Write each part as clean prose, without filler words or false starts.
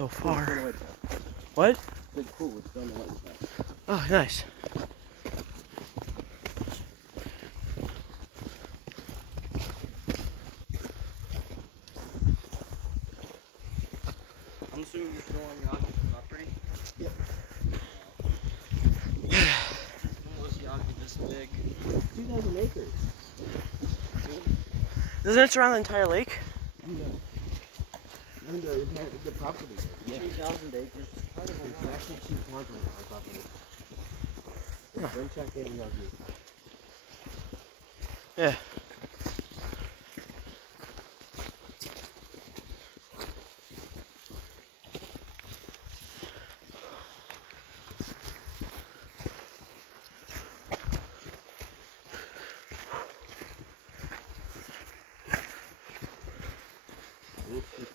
so far. What? Big pool, it's down the white side. Oh, nice. I'm assuming you're still on Yawgey property? Yep. When was Yawgey this big? 2,000 acres. Doesn't it surround the entire lake? Yeah. And the property. Yeah. 2,000 acres. It's actually cheap market on our property. Don't check in Yawgey. Yeah.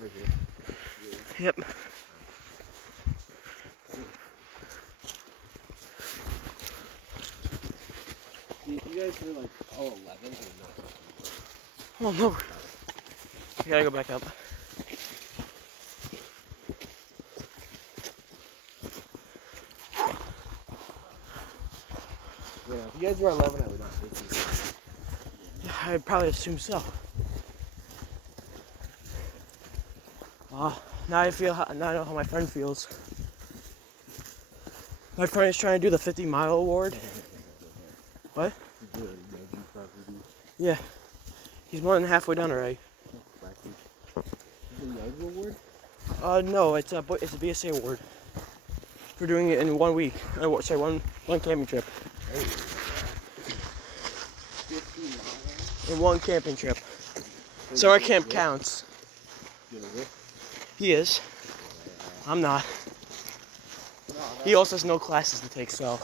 Right here. Yep. You guys were like all 11 or not? Oh no. You gotta go back up. Yeah, if you guys were 11, I would not take you. Yeah, I'd probably assume so. Now I know how my friend feels. My friend is trying to do the 50-mile award. What? Yeah. He's more than halfway done already. The Yawgey award? No, it's a BSA award for doing it in 1 week. Sorry, one camping trip. 50 miles? In one camping trip. So our camp counts. He is. I'm not. He also has no classes to take, so.